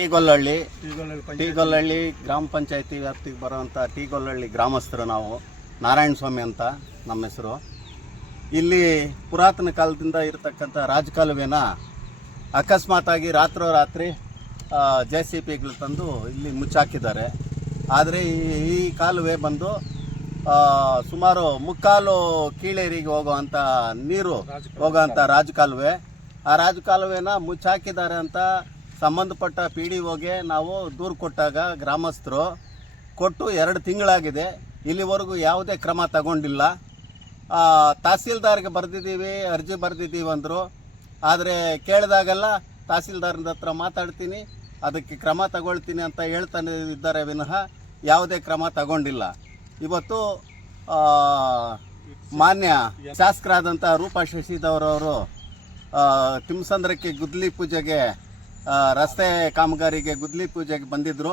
ಟೀಗೊಲ್ಲಹಳ್ಳಿ ಟೀಗೊಲ್ಲಹಳ್ಳಿ ಗ್ರಾಮ ಪಂಚಾಯತಿ ವ್ಯಾಪ್ತಿಗೆ ಬರುವಂಥ ಟೀಗೊಲ್ಲಹಳ್ಳಿ ಗ್ರಾಮಸ್ಥರು ನಾವು. ನಾರಾಯಣ ಸ್ವಾಮಿ ಅಂತ ನಮ್ಮ ಹೆಸರು. ಇಲ್ಲಿ ಪುರಾತನ ಕಾಲದಿಂದ ಇರತಕ್ಕಂಥ ರಾಜಕಾಲುವೆನ ಅಕಸ್ಮಾತಾಗಿ ರಾತ್ರೋರಾತ್ರಿ ಜೆ ಸಿ ಪಿಗಳು ತಂದು ಇಲ್ಲಿ ಮುಚ್ಚಾಕಿದ್ದಾರೆ. ಆದರೆ ಈ ಈ ಕಾಲುವೆ ಬಂದು ಸುಮಾರು ಮುಕ್ಕಾಲು ಕೀಳೇರಿಗೆ ಹೋಗುವಂಥ ನೀರು ಹೋಗುವಂಥ ರಾಜಕಾಲುವೆ. ಆ ರಾಜಕಾಲುವೆನ ಮುಚ್ಚಾಕಿದ್ದಾರೆ ಅಂತ ಸಂಬಂಧಪಟ್ಟ ಪಿ ಡಿ ಒಗೆ ನಾವು ದೂರು ಕೊಟ್ಟಾಗ ಗ್ರಾಮಸ್ಥರು ಕೊಟ್ಟು ಎರಡು ತಿಂಗಳಾಗಿದೆ. ಇಲ್ಲಿವರೆಗೂ ಯಾವುದೇ ಕ್ರಮ ತಗೊಂಡಿಲ್ಲ. ತಹಸೀಲ್ದಾರ್ಗೆ ಬರೆದಿದ್ದೀವಿ, ಅರ್ಜಿ ಬರೆದಿದ್ದೀವಿ ಅಂದರು. ಆದರೆ ಕೇಳಿದಾಗೆಲ್ಲ ತಹಸೀಲ್ದಾರ್ನ ಹತ್ರ ಮಾತಾಡ್ತೀನಿ, ಅದಕ್ಕೆ ಕ್ರಮ ತಗೊಳ್ತೀನಿ ಅಂತ ಹೇಳ್ತಾನೆ ಇದ್ದಾರೆ ವಿನಃ ಯಾವುದೇ ಕ್ರಮ ತಗೊಂಡಿಲ್ಲ. ಇವತ್ತು ಮಾನ್ಯ ಶಾಸಕರಾದಂಥ ರೂಪಾ ಶಶಿದವರವರು ತಿಮ್ಸಂದ್ರಕ್ಕೆ ಗುದ್ಲಿ ಪೂಜೆಗೆ ರಸ್ತೆ ಕಾಮಗಾರಿಗೆ ಗುದ್ಲಿ ಪೂಜೆಗೆ ಬಂದಿದ್ದರು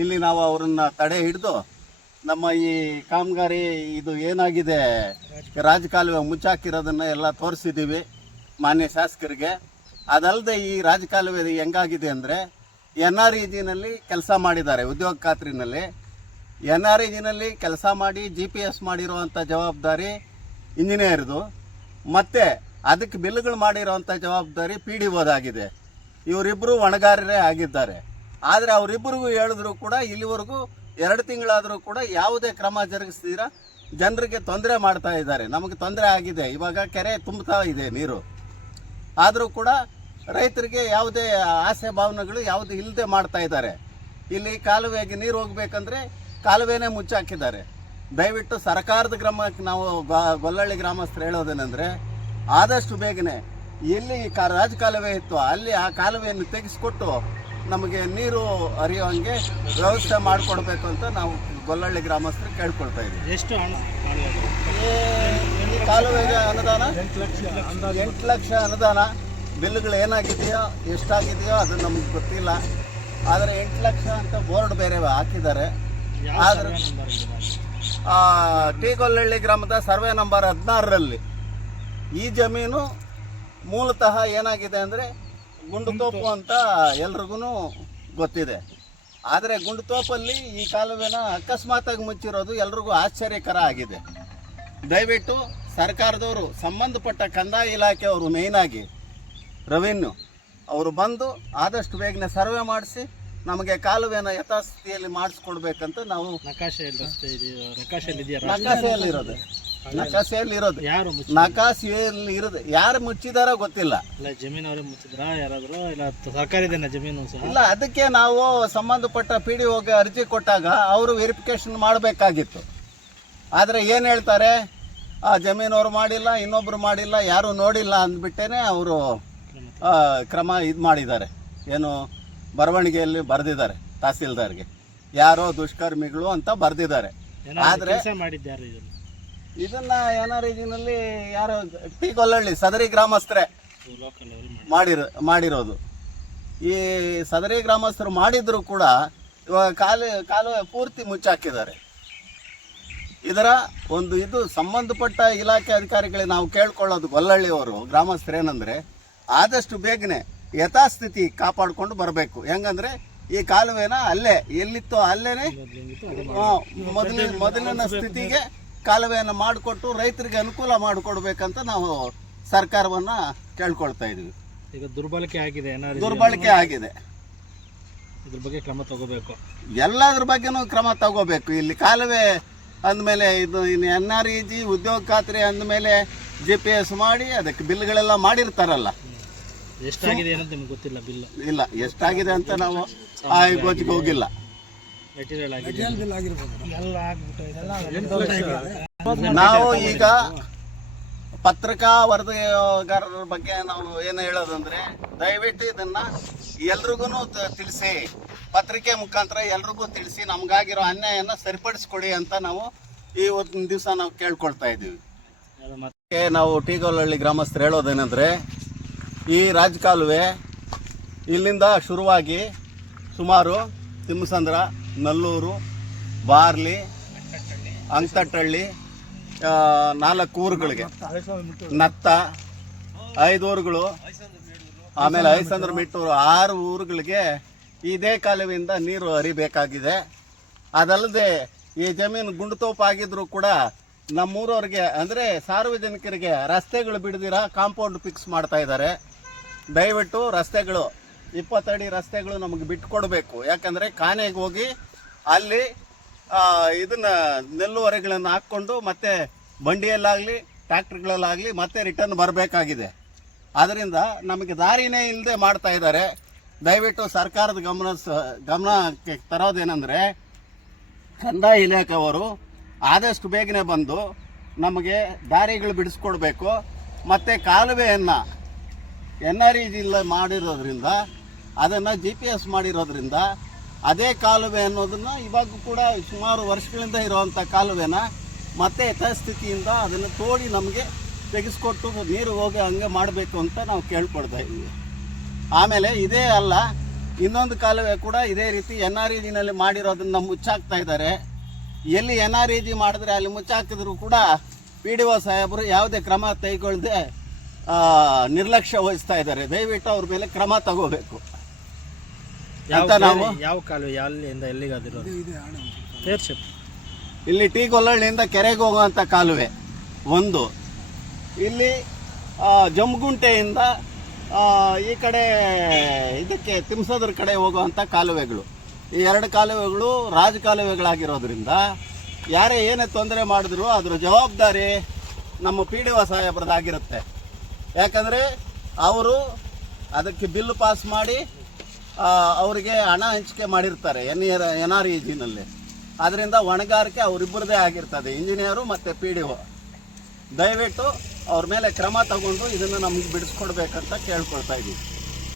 ಇಲ್ಲಿ ನಾವು ಅವರನ್ನು ತಡೆ ಹಿಡಿದು ನಮ್ಮ ಈ ಕಾಮಗಾರಿ ಇದು ಏನಾಗಿದೆ, ರಾಜಕಾಲುವೆ ಮುಚ್ಚಾಕಿರೋದನ್ನ ಎಲ್ಲ ತೋರಿಸಿದ್ದೀವಿ ಮಾನ್ಯ ಶಾಸಕರಿಗೆ. ಅದಲ್ಲದೆ ಈ ರಾಜಕಾಲುವೆ ಹೆಂಗಾಗಿದೆ ಅಂದರೆ, ಎನ್ ಆರ್ ಇಜಿನಲ್ಲಿ ಕೆಲಸ ಮಾಡಿದ್ದಾರೆ ಉದ್ಯೋಗ ಖಾತ್ರಿನಲ್ಲಿ. ಎನ್ ಆರ್ ಇಜಿನಲ್ಲಿ ಕೆಲಸ ಮಾಡಿ ಜಿ ಪಿ ಎಸ್ ಮಾಡಿರುವಂಥ ಜವಾಬ್ದಾರಿ ಇಂಜಿನಿಯರ್ದು. ಮತ್ತು ಅದಕ್ಕೆ ಬಿಲ್ಗಳು ಮಾಡಿರೋವಂಥ ಜವಾಬ್ದಾರಿ ಪಿ ಡಿ ಓದಾಗಿದೆ ಇವರಿಬ್ಬರು ಹೊಣೆಗಾರರೇ ಆಗಿದ್ದಾರೆ. ಆದರೆ ಅವರಿಬ್ಬರಿಗೂ ಹೇಳಿದ್ರು ಕೂಡ ಇಲ್ಲಿವರೆಗೂ ಎರಡು ತಿಂಗಳಾದರೂ ಕೂಡ ಯಾವುದೇ ಕ್ರಮ ಜರುಗಿಸ್ತೀರ? ಜನರಿಗೆ ತೊಂದರೆ ಮಾಡ್ತಾ ಇದ್ದಾರೆ. ನಮಗೆ ತೊಂದರೆ ಆಗಿದೆ. ಇವಾಗ ಕೆರೆ ತುಂಬುತ್ತಾ ಇದೆ ನೀರು. ಆದರೂ ಕೂಡ ರೈತರಿಗೆ ಯಾವುದೇ ಆಸೆ ಭಾವನೆಗಳು ಯಾವುದು ಇಲ್ಲದೆ ಮಾಡ್ತಾ ಇದ್ದಾರೆ. ಇಲ್ಲಿ ಕಾಲುವೆಗೆ ನೀರು ಹೋಗಬೇಕಂದ್ರೆ ಕಾಲುವೆನೇ ಮುಚ್ಚಾಕಿದ್ದಾರೆ. ದಯವಿಟ್ಟು ಸರ್ಕಾರದ ಕ್ರಮಕ್ಕೆ ನಾವು ಗೊಲ್ಲಳ್ಳಿ ಗ್ರಾಮಸ್ಥರು ಹೇಳೋದೇನೆಂದರೆ ಆದಷ್ಟು ಬೇಗನೆ ಎಲ್ಲಿ ಕಾ ರಾಜಕಾಲುವೆ ಇತ್ತು ಅಲ್ಲಿ ಆ ಕಾಲುವೆಯನ್ನು ತೆಗೆಸಿಕೊಟ್ಟು ನಮಗೆ ನೀರು ಹರಿಯೋಂಗೆ ವ್ಯವಸ್ಥೆ ಮಾಡಿಕೊಡ್ಬೇಕು ಅಂತ ನಾವು ಗೊಲ್ಲಹಳ್ಳಿ ಗ್ರಾಮಸ್ಥರು ಕೇಳ್ಕೊಳ್ತಾ ಇದ್ದೀವಿ. ಎಷ್ಟು ಈ ಕಾಲುವೆಗೆ ಅನುದಾನ? ಎಂಟು ಲಕ್ಷ ಅನುದಾನ. ಬಿಲ್ಗಳು ಏನಾಗಿದೆಯೋ ಎಷ್ಟಾಗಿದೆಯೋ ಅದು ನಮ್ಗೆ ಗೊತ್ತಿಲ್ಲ. ಆದರೆ ಎಂಟು ಲಕ್ಷ ಅಂತ ಬೋರ್ಡ್ ಬೇರೆ ಹಾಕಿದ್ದಾರೆ. ಆದರೆ ಟಿ ಟೀಗೊಲ್ಲಹಳ್ಳಿ ಗ್ರಾಮದ ಸರ್ವೆ ನಂಬರ್ ಹದಿನಾರರಲ್ಲಿ. ಈ ಜಮೀನು ಮೂಲತಃ ಏನಾಗಿದೆ ಅಂದರೆ ಗುಂಡುತೋಪು ಅಂತ ಎಲ್ರಿಗೂ ಗೊತ್ತಿದೆ. ಆದರೆ ಗುಂಡುತೋಪಲ್ಲಿ ಈ ಕಾಲುವೆನ ಅಕಸ್ಮಾತಾಗಿ ಮುಚ್ಚಿರೋದು ಎಲ್ರಿಗೂ ಆಶ್ಚರ್ಯಕರ ಆಗಿದೆ. ದಯವಿಟ್ಟು ಸರ್ಕಾರದವರು ಸಂಬಂಧಪಟ್ಟ ಕಂದಾಯ ಇಲಾಖೆಯವರು ಮೇಯ್ನಾಗಿ ರೆವಿನ್ಯೂ ಅವರು ಬಂದು ಆದಷ್ಟು ಬೇಗನೆ ಸರ್ವೆ ಮಾಡಿಸಿ ನಮಗೆ ಕಾಲುವೆನ ಯಥಾಸ್ಥಿತಿಯಲ್ಲಿ ಮಾಡಿಸ್ಕೊಡ್ಬೇಕಂತ ನಾವು ನಕಾಶೆಯಲ್ಲಿ ರಸ್ತೆ ನಕಾಸೆಯಲ್ಲಿರೋದು. ನಕಾಸೆಯಲ್ಲಿರೋದು ಯಾರು ಮುಚ್ಚ ನಕಾಸೆಯಲ್ಲಿ ಇರೋದು ಯಾರು ಮುಚ್ಚಿದಾರೋ ಗೊತ್ತಿಲ್ಲ. ಇಲ್ಲ ಜಮೀನವರೇ ಮುಚ್ಚಿದ್ರಾ? ಯಾರಾದರೂ? ಇಲ್ಲ ಸರ್ಕಾರಿದೇನ ಜಮೀನು ಸಹ? ಇಲ್ಲ ಅದಕ್ಕೆ ನಾವು ಸಂಬಂಧಪಟ್ಟ ಪಿ ಡಿ ಒಗೆ ಅರ್ಜಿ ಕೊಟ್ಟಾಗ ಅವರು ವೆರಿಫಿಕೇಶನ್ ಮಾಡಬೇಕಾಗಿತ್ತು. ಆದರೆ ಏನು ಹೇಳ್ತಾರೆ? ಆ ಜಮೀನವ್ರು ಮಾಡಿಲ್ಲ ಇನ್ನೊಬ್ರು ಮಾಡಿಲ್ಲ ಯಾರು ನೋಡಿಲ್ಲ ಅಂದ್ಬಿಟ್ಟೇನೆ ಅವರು ಕ್ರಮ ಇದು ಮಾಡಿದ್ದಾರೆ. ಏನು ಬರವಣಿಗೆಯಲ್ಲಿ ಬರೆದಿದ್ದಾರೆ ತಹಸೀಲ್ದಾರ್ಗೆ. ಯಾರೋ ದುಷ್ಕರ್ಮಿಗಳು ಅಂತ ಬರೆದಿದ್ದಾರೆ. ಆದರೆ ಆದ್ರೆ ಕೆಲಸ ಮಾಡಿದ್ಯಾರು ಇದನ್ನು? ಇದನ್ನ ಏನಾರ ಇದರಲ್ಲಿ ಯಾರು ಟಿ ಕೊಲ್ಲಳ್ಳಿ ಸದರಿ ಗ್ರಾಮಸ್ಥರೇ ಮಾಡಿರೋ ಮಾಡಿರೋದು. ಈ ಸದರಿ ಗ್ರಾಮಸ್ಥರು ಮಾಡಿದ್ರು ಕೂಡ ಇವಾಗ ಕಾಲು ಕಾಲುವೆ ಪೂರ್ತಿ ಮುಚ್ಚಾಕಿದ್ದಾರೆ. ಇದರ ಒಂದು ಇದು ಸಂಬಂಧಪಟ್ಟ ಇಲಾಖೆ ಅಧಿಕಾರಿಗಳಿಗೆ ನಾವು ಕೇಳ್ಕೊಳ್ಳೋದು ಗೊಲ್ಲಹಳ್ಳಿಯವರು ಗ್ರಾಮಸ್ಥರು ಏನಂದರೆ ಆದಷ್ಟು ಬೇಗನೆ ಯಥಾಸ್ಥಿತಿ ಕಾಪಾಡಿಕೊಂಡು ಬರಬೇಕು. ಹೆಂಗಂದ್ರೆ ಈ ಕಾಲುವೆನ ಅಲ್ಲೇ ಎಲ್ಲಿತ್ತೋ ಅದೇ ಮೊದಲಿನ ಮೊದಲಿನ ಸ್ಥಿತಿಗೆ ಕಾಲುವೆಯನ್ನು ಮಾಡಿಕೊಟ್ಟು ರೈತರಿಗೆ ಅನುಕೂಲ ಮಾಡಿಕೊಡ್ಬೇಕಂತ ನಾವು ಸರ್ಕಾರವನ್ನು ಕೇಳ್ಕೊಳ್ತಾ ಇದ್ದೀವಿ ಈಗ ದುರ್ಬಳಕೆ ಆಗಿದೆ ಏನಾದ್ರು ದುರ್ಬಳಕೆ ಆಗಿದೆ. ಇದ್ರ ಬಗ್ಗೆ ಕ್ರಮ ತಗೋಬೇಕು. ಎಲ್ಲದ್ರ ಬಗ್ಗೆನೂ ಕ್ರಮ ತಗೋಬೇಕು. ಇಲ್ಲಿ ಕಾಲುವೆ ಅಂದಮೇಲೆ ಇದು ಇನ್ನು ಎನ್ ಆರ್ ಇ ಜಿ ಉದ್ಯೋಗ ಖಾತ್ರಿ ಅಂದಮೇಲೆ ಜಿ ಪಿ ಎಸ್ ಮಾಡಿ ಅದಕ್ಕೆ ಬಿಲ್ಗಳೆಲ್ಲ ಮಾಡಿರ್ತಾರಲ್ಲ. ಎಷ್ಟಾಗಿದೆ ಅಂತ ನಿಮ್ಗೆ ಗೊತ್ತಿಲ್ಲ ಬಿಲ್ ಇಲ್ಲ ಎಷ್ಟಾಗಿದೆ ಅಂತ ನಾವು ಆ ಗೋಜಿಗೆ ಹೋಗಿಲ್ಲ. ಮೆಟೀರಿಯಲ್ ಆಗಿದೆ ಎಲ್ಲ ನಾವು ಈಗ ಪತ್ರಿಕಾ ವರದಿಗಾರರ ಬಗ್ಗೆ ನಾವು ಏನು ಹೇಳೋದಂದ್ರೆ ದಯವಿಟ್ಟು ಇದನ್ನ ಎಲ್ರಿಗೂ ತಿಳಿಸಿ. ಪತ್ರಿಕೆ ಮುಖಾಂತರ ಎಲ್ರಿಗೂ ತಿಳಿಸಿ ನಮಗಾಗಿರೋ ಅನ್ಯಾಯನ ಸರಿಪಡಿಸ್ಕೊಡಿ ಅಂತ ನಾವು ಈ ಒಂದು ದಿವಸ ನಾವು ಕೇಳ್ಕೊಳ್ತಾ ಇದ್ದೀವಿ. ಮತ್ತೆ ಅದಕ್ಕೆ ನಾವು ಟೀಗೋಲಹಳ್ಳಿ ಗ್ರಾಮಸ್ಥರು ಹೇಳೋದೇನೆಂದರೆ ಈ ರಾಜಕಾಲುವೆ ಇಲ್ಲಿಂದ ಶುರುವಾಗಿ ಸುಮಾರು ತಿಮ್ಮಸಂದ್ರ ನಲ್ಲೂರು, ಬಾರ್ಲಿ ಅಂಕತಟ್ಟಳ್ಳಿ ನಾಲ್ಕು ಊರುಗಳಿಗೆ. ನತ್ತ, ಐದು ಊರುಗಳು, ಆಮೇಲೆ ಐಸಂದ್ರ ಮಿಟ್ಟೂರು ಆರು ಊರುಗಳಿಗೆ ಇದೇ ಕಾಲುವೆಯಿಂದ ನೀರು ಹರಿಬೇಕಾಗಿದೆ. ಅದಲ್ಲದೆ ಈ ಜಮೀನು ಗುಂಡುತೋಪಾಗಿದ್ರು ಕೂಡ ನಮ್ಮೂರವ್ರಿಗೆ, ಅಂದರೆ ಸಾರ್ವಜನಿಕರಿಗೆ ರಸ್ತೆಗಳು ಬಿಡದಿರ ಕಾಂಪೌಂಡ್ ಫಿಕ್ಸ್ ಮಾಡ್ತಾ ಇದ್ದಾರೆ. ದಯವಿಟ್ಟು ರಸ್ತೆಗಳು ಇಪ್ಪತ್ತಡಿ ರಸ್ತೆಗಳು ನಮಗೆ ಬಿಟ್ಕೊಡ್ಬೇಕು. ಯಾಕಂದರೆ ಕಾನೆಗೆ ಹೋಗಿ ಅಲ್ಲಿ ಇದನ್ನು ನೆಲ್ಲುವರೆಗಳನ್ನು ಹಾಕ್ಕೊಂಡು ಮತ್ತೆ ಬಂಡಿಯಲ್ಲಾಗಲಿ, ಟ್ರ್ಯಾಕ್ಟರ್ಗಳಲ್ಲಾಗಲಿ ಮತ್ತೆ ರಿಟರ್ನ್ ಬರಬೇಕಾಗಿದೆ. ಅದರಿಂದ ನಮಗೆ ದಾರಿನೇ ಇಲ್ಲದೆ ಮಾಡ್ತಾ ಇದ್ದಾರೆ. ದಯವಿಟ್ಟು ಸರ್ಕಾರದ ಗಮನ ಗಮನಕ್ಕೆ ತರೋದೇನೆಂದರೆ ಕಂದಾಯ ಇಲಾಖೆಯವರು ಆದಷ್ಟು ಬೇಗನೆ ಬಂದು ನಮಗೆ ದಾರಿಗಳು ಬಿಡಿಸ್ಕೊಡ್ಬೇಕು. ಮತ್ತು ಕಾಲುವೆಯನ್ನು ಎನ್ ಆರ್ ಇ ಮಾಡಿರೋದ್ರಿಂದ, ಅದನ್ನು ಜಿ ಪಿ ಎಸ್ ಮಾಡಿರೋದ್ರಿಂದ, ಅದೇ ಕಾಲುವೆ ಅನ್ನೋದನ್ನು ಇವಾಗ ಕೂಡ ಸುಮಾರು ವರ್ಷಗಳಿಂದ ಇರುವಂಥ ಕಾಲುವೆನ ಮತ್ತೆ ಯಥಾಸ್ಥಿತಿಯಿಂದ ಅದನ್ನು ತೋಡಿ ನಮಗೆ ತೆಗೆಸ್ಕೊಟ್ಟು ನೀರು ಹೋಗಿ ಹಂಗೆ ಮಾಡಬೇಕು ಅಂತ ನಾವು ಕೇಳ್ಕೊಳ್ತಾ ಇದ್ದೀವಿ. ಆಮೇಲೆ ಇದೇ ಅಲ್ಲ, ಇನ್ನೊಂದು ಕಾಲುವೆ ಕೂಡ ಇದೇ ರೀತಿ ಎನ್ ಆರ್ ಇ ಜಿನಲ್ಲಿ ಮಾಡಿರೋದನ್ನು ಮುಚ್ಚಾಕ್ತಾ ಇದ್ದಾರೆ. ಎಲ್ಲಿ ಎನ್ ಆರ್ ಇ ಜಿ ಮಾಡಿದ್ರೆ ಅಲ್ಲಿ ಮುಚ್ಚಾಕಿದ್ರು ಕೂಡ ಪಿ ಡಿ ಒ ಸಾಹೇಬರು ಯಾವುದೇ ಕ್ರಮ ಕೈಗೊಳ್ಳದೆ ನಿರ್ಲಕ್ಷ್ಯ ವಹಿಸ್ತಾ ಇದ್ದಾರೆ. ದಯವಿಟ್ಟು ಅವ್ರ ಮೇಲೆ ಕ್ರಮ ತಗೋಬೇಕು. ಯಾವ ಅಂತ ನಾವು ಕಾಲುವೆ- ಯಾವ ಕಾಲುವೆ? ಎಲ್ಲಿಂದ ಎಲ್ಲಿಗಾದಿರೋದು ಏರ್ಶಿಪ್ ಇಲ್ಲಿ ಟಿ ಗೊಲ್ಲಹಳ್ಳಿಯಿಂದ ಕೆರೆಗೆ ಹೋಗುವಂಥ ಕಾಲುವೆ ಒಂದು. ಇಲ್ಲಿ ಜಮ್ಗುಂಟೆಯಿಂದ ಈ ಕಡೆ ಇದಕ್ಕೆ ತಿಮ್ಸದ್ರ ಕಡೆ ಹೋಗುವಂಥ ಕಾಲುವೆಗಳು. ಈ ಎರಡು ಕಾಲುವೆಗಳು ರಾಜ ಕಾಲುವೆಗಳಾಗಿರೋದ್ರಿಂದ ಯಾರೇ ಏನೇ ತೊಂದರೆ ಮಾಡಿದ್ರು ಅದರ ಜವಾಬ್ದಾರಿ ನಮ್ಮ ಪಿ ಡಿ ಒ ಸಾಹೇಬ್ರದ್ದಾಗಿರುತ್ತೆ. ಯಾಕಂದರೆ ಅವರು ಅದಕ್ಕೆ ಬಿಲ್ ಪಾಸ್ ಮಾಡಿ ಅವರಿಗೆ ಹಣ ಹಂಚಿಕೆ ಮಾಡಿರ್ತಾರೆ ಎನ್ ಎನ್ ಆರ್ ಇ ಅದರಿಂದ ಹೊಣೆಗಾರಿಕೆ ಅವರಿಬ್ಬರದೇ ಆಗಿರ್ತದೆ, ಇಂಜಿನಿಯರು ಮತ್ತು ಪಿ ಡಿ ಒ. ದಯವಿಟ್ಟು ಅವ್ರ ಮೇಲೆ ಕ್ರಮ ತಗೊಂಡು ಇದನ್ನು ನಮಗೆ ಬಿಡಿಸ್ಕೊಡ್ಬೇಕಂತ ಕೇಳ್ಕೊಳ್ತಾ ಇದ್ದೀವಿ.